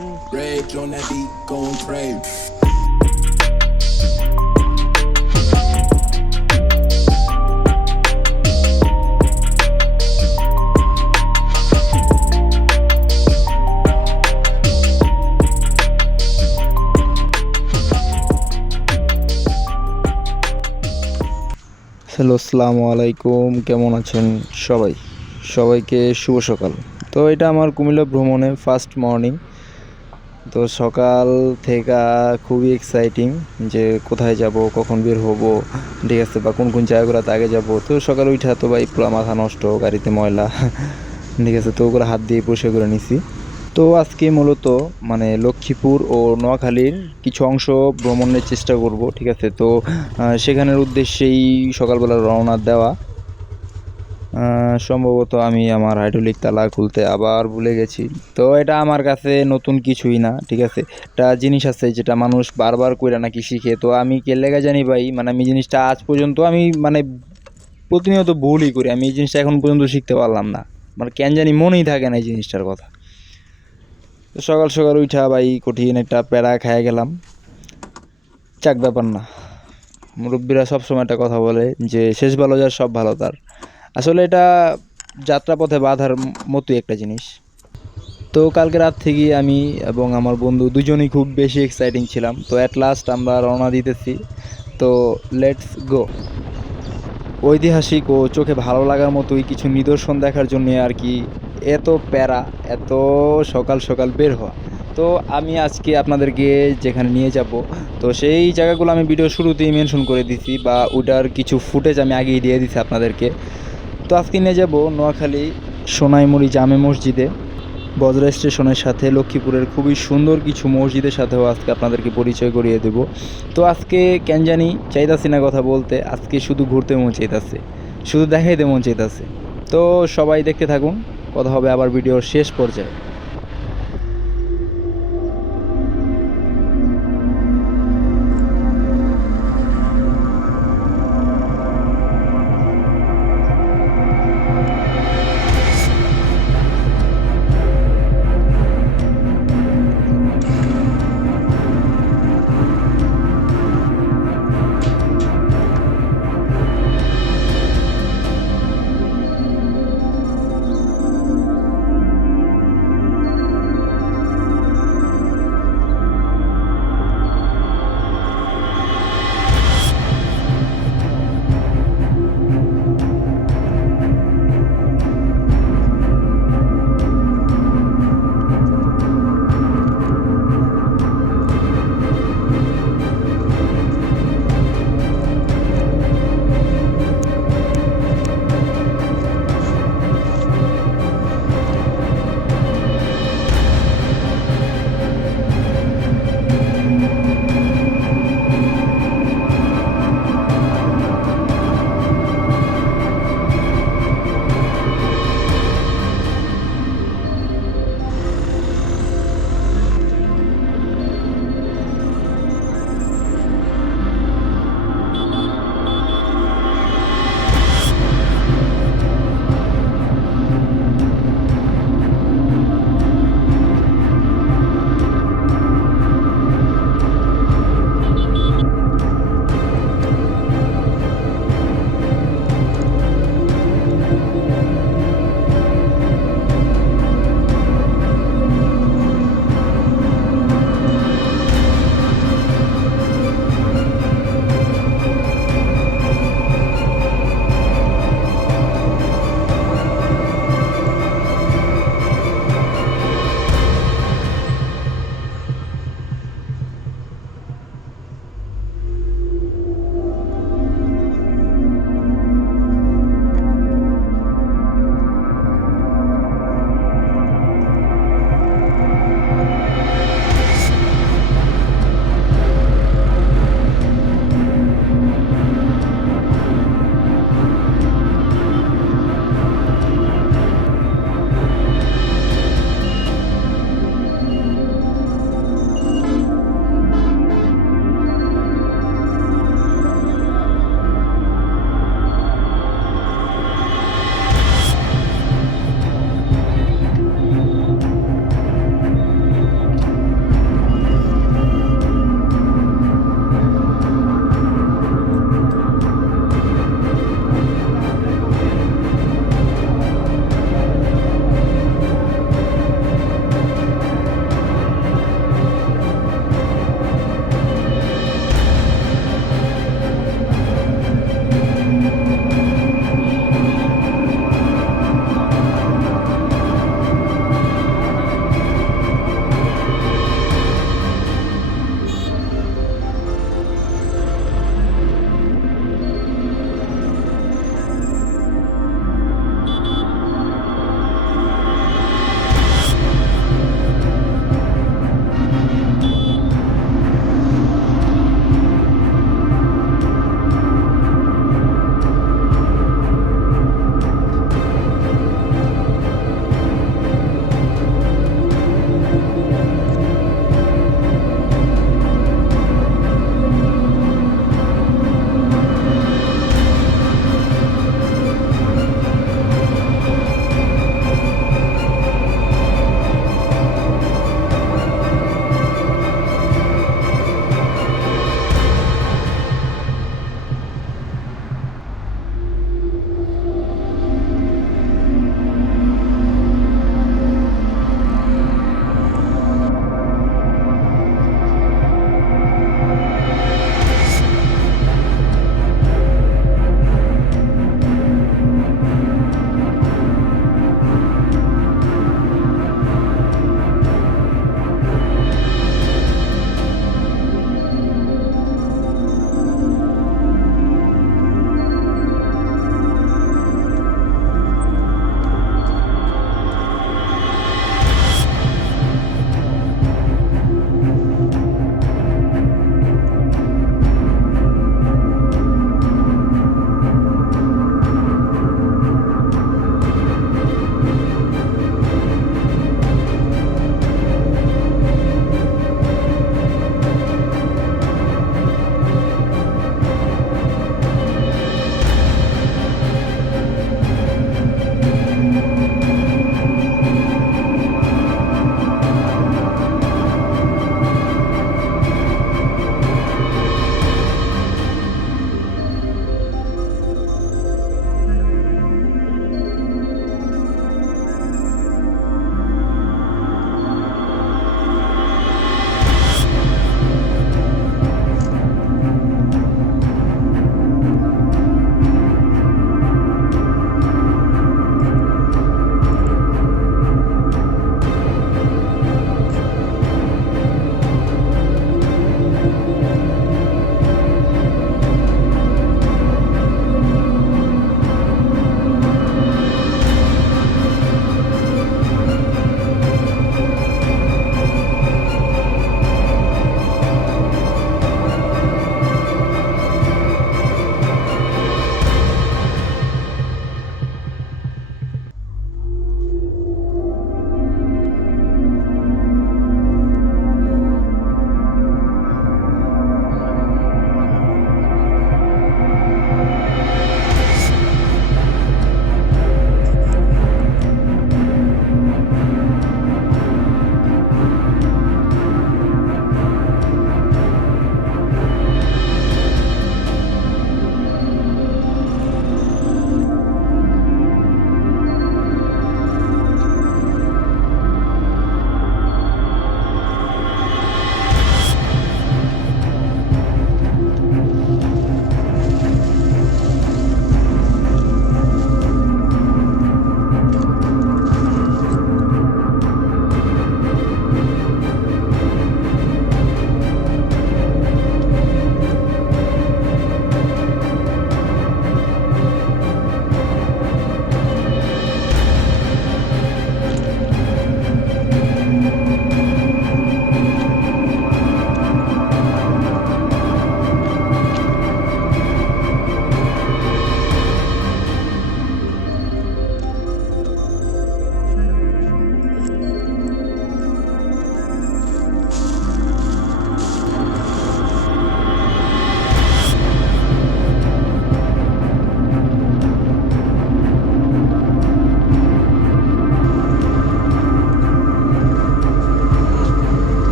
Rage on that beat, going crazy. Hello, আসসালামু আলাইকুম। কেমন আছেন সবাই? সবাইকে শুভ সকাল। তো এটা আমার কুমিল্লা ভ্রমণে ফার্স্ট মর্নিং। তো সকাল থেকে খুবই এক্সাইটিং যে কোথায় যাব, কখন বের হব, ঠিক আছে, বা কোন কোন জায়গাগুলোতে আগে যাব। তো সকালে উঠা তো ভাই পুরো মাথা নষ্ট, গাড়িতে ময়লা ঠিক আছে, তো ওগুলো হাত দিয়ে পরিষ্কার করে নিছি। তো আজকে মূলত মানে লক্ষ্মীপুর ও নোয়াখালীর কিছু অংশ ভ্রমণের চেষ্টা করব, ঠিক আছে। তো সেখানের উদ্দেশ্যেই সকালবেলা রওনা দেওয়া। সম্ভবত আমি আমার হাইড্রোলিক তালা খুলতে আবার ভুলে গেছি। তো এটা আমার কাছে নতুন কিছুই না, ঠিক আছে। একটা জিনিস আছে যেটা মানুষ বারবার কইরা নাকি শিখে, তো আমি কে লেগা জানি ভাই, মানে আমি জিনিসটা আজ পর্যন্ত আমি মানে প্রতিনিয়ত ভুলই করি। আমি এই জিনিসটা এখন পর্যন্ত শিখতে পারলাম না, মানে কেন জানি মনেই থাকে না এই জিনিসটার কথা। তো সকাল সকাল উঠা ভাই কঠিন একটা প্যারা খেয়ে গেলাম। চাক ব্যাপার না, মুরব্বীরা সবসময় একটা কথা বলে যে শেষ ভালো যার সব ভালো তার। আসলে এটা যাত্রাপথে বাধার মতোই একটা জিনিস। তো কালকে রাত থেকেই আমি এবং আমার বন্ধু দুজনেই খুব বেশি এক্সাইটিং ছিলাম। তো অ্যাট লাস্ট আমরা রওনা দিতেছি। তো লেটস গো। ঐতিহাসিক ও চোখে ভালো লাগার মতোই কিছু নিদর্শন দেখার জন্য আর কি এত প্যারা, এত সকাল সকাল বের হওয়া। তো আমি আজকে আপনাদেরকে যেখানে নিয়ে যাব, তো সেই জায়গাগুলো আমি ভিডিও শুরুতেই মেনশন করে দিছি, বা ওটার কিছু ফুটেজ আমি আগেই দিয়ে দিছি আপনাদেরকে। তো আজকে নিয়ে যাব নোয়াখালী সোনাইমুড়ি জামে মসজিদে, বজরা স্টেশনের সাথে লক্ষ্মীপুরের খুবই সুন্দর কিছু মসজিদের সাথেও আজকে আপনাদেরকে পরিচয় করিয়ে দেব। তো আজকে কেন জানি চাইতাছি না কথা বলতে, আজকে শুধু ঘুরতে মন চাইতাছে, শুধু দেখাইতে মন চাইতাছে। তো সবাই দেখতে থাকুন, কথা হবে আবার ভিডিওর শেষ পর্যায়ে।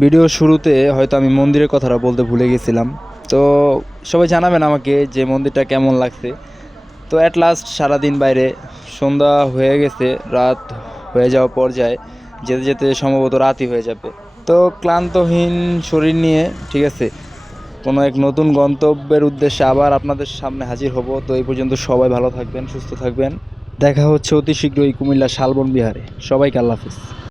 ভিডিওর শুরুতে হয়তো আমি মন্দিরের কথাটা বলতে ভুলে গেছিলাম। তো সবাই জানাবেন আমাকে যে মন্দিরটা কেমন লাগছে। তো অ্যাট লাস্ট সারাদিন বাইরে, সন্ধ্যা হয়ে গেছে, রাত হয়ে যাওয়া পর্যায়ে, যেতে যেতে সম্ভবত রাতই হয়ে যাবে। তো ক্লান্তহীন শরীর নিয়ে, ঠিক আছে, কোনো এক নতুন গন্তব্যের উদ্দেশ্যে আবার আপনাদের সামনে হাজির হব। তো এই পর্যন্ত সবাই ভালো থাকবেন, সুস্থ থাকবেন। দেখা হচ্ছে অতি শীঘ্রই কুমিল্লা শালবন বিহারে। সবাইকে আল্লাহ হাফিজ।